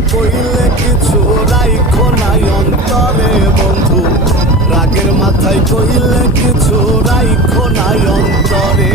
মাথায় কইলে কিছু রাইখো নাই অন্তরে বন্ধু, রাগের মাথায় কইলে কিছু রাইখো নাই অন্তরে।